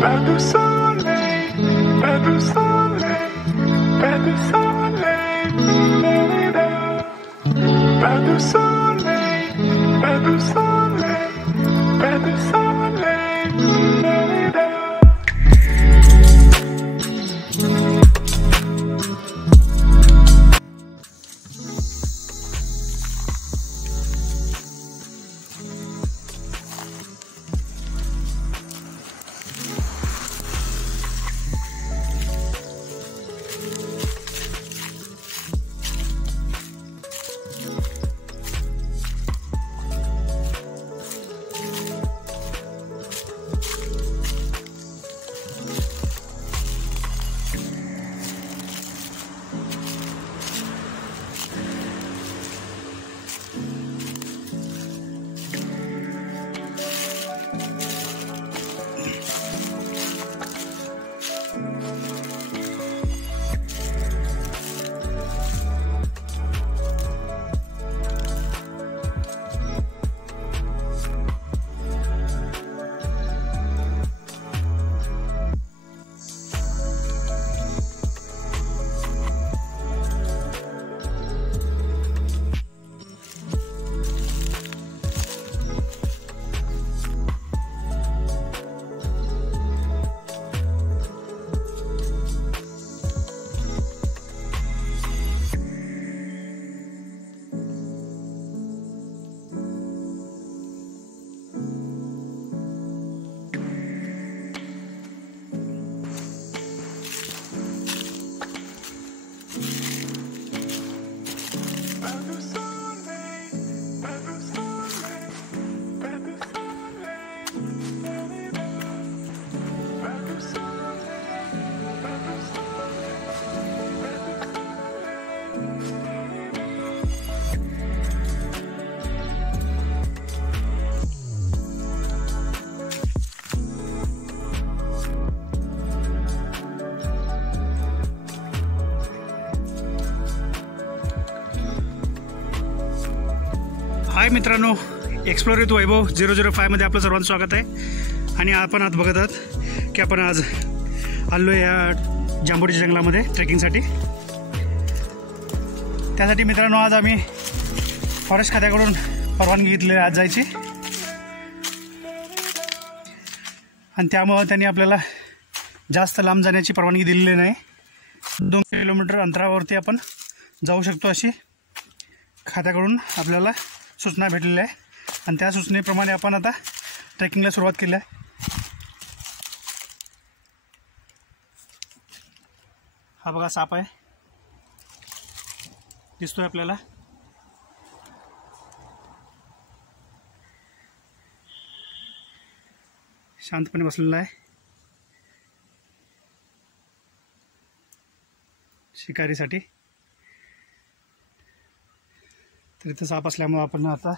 Pas de soleil, pas de soleil, pas de soleil, pas de soleil, pas de soleil, pas de soleil. हाय मित्रांनो, explore with वैभव 005 मध्ये आपलं सर्वांचं स्वागत आहे। आणि आपण आज बघत आहात की आपण आज आलो या जांभूळच्या जंगलामध्ये ट्रेकिंगसाठी। त्यासाठी मित्रांनो आज आम्ही फॉरेस्ट खात्याकडून परवानगी घेतली आज जायची, आणि त्यामुळे त्यांनी आपल्याला जास्त लांब जाण्याची परवानगी दिलेली नाही। 2 किलोमीटर अंतरावरती आपण जाऊ शकतो अशी खात्याकडून आपल्याला सूचना भेटलेली आहे, आणि त्या सूचनेप्रमाणे आपण आता ट्रेकिंगला सुरुवात केली आहे। हा बघा साप आहे, दिसतोय आपल्याला। शांतपणे बसलेला आहे, शिकारीसाठी। तर इथं साप असल्यामुळे आपण आता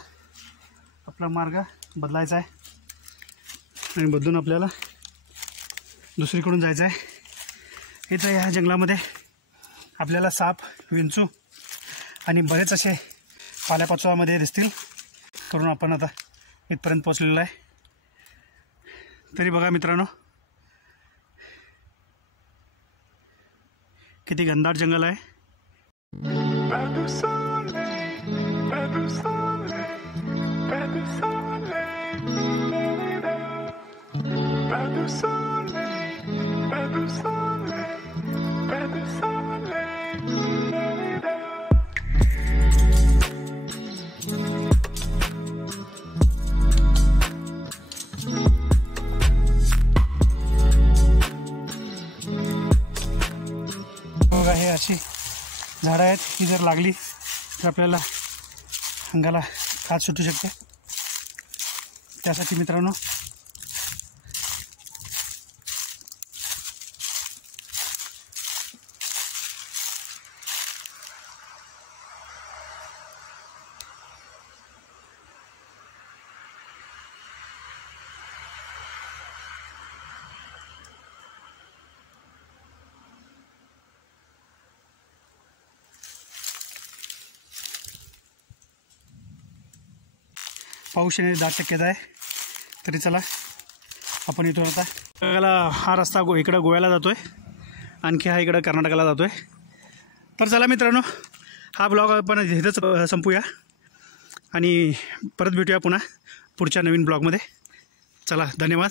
आपला मार्ग बदलायचा आहे, आणि बदलून आपल्याला दुसरीकडून जायचं आहे। इथं ह्या जंगलामध्ये आपल्याला साप, विंचू आणि बरेच असे पाल्यापाचोळ्यामध्ये दिसतील, करून आपण आता इथपर्यंत पोहोचलेलो आहे। तरी बघा मित्रांनो, किती घनदाट जंगल आहे। Pas de soleil, pas de soleil, pas de soleil, pas de soleil, pas de soleil, pas de soleil. बघा हे अशी झाडं आहेत, ही जर लागली तर आपल्याला अंगाला खाज सुटू शकते। त्यासाठी मित्रांनो पाऊस येण्याची दाट शक्यता आहे। तरी चला आपण इथून आता हा रस्ता इकडं गोव्याला जातो आहे, आणखी हा इकडं कर्नाटकाला जातो आहे. तर चला मित्रांनो, हा ब्लॉग आपण इथंच संपूया आणि परत भेटूया पुन्हा पुढच्या नवीन ब्लॉगमध्ये. चला, धन्यवाद.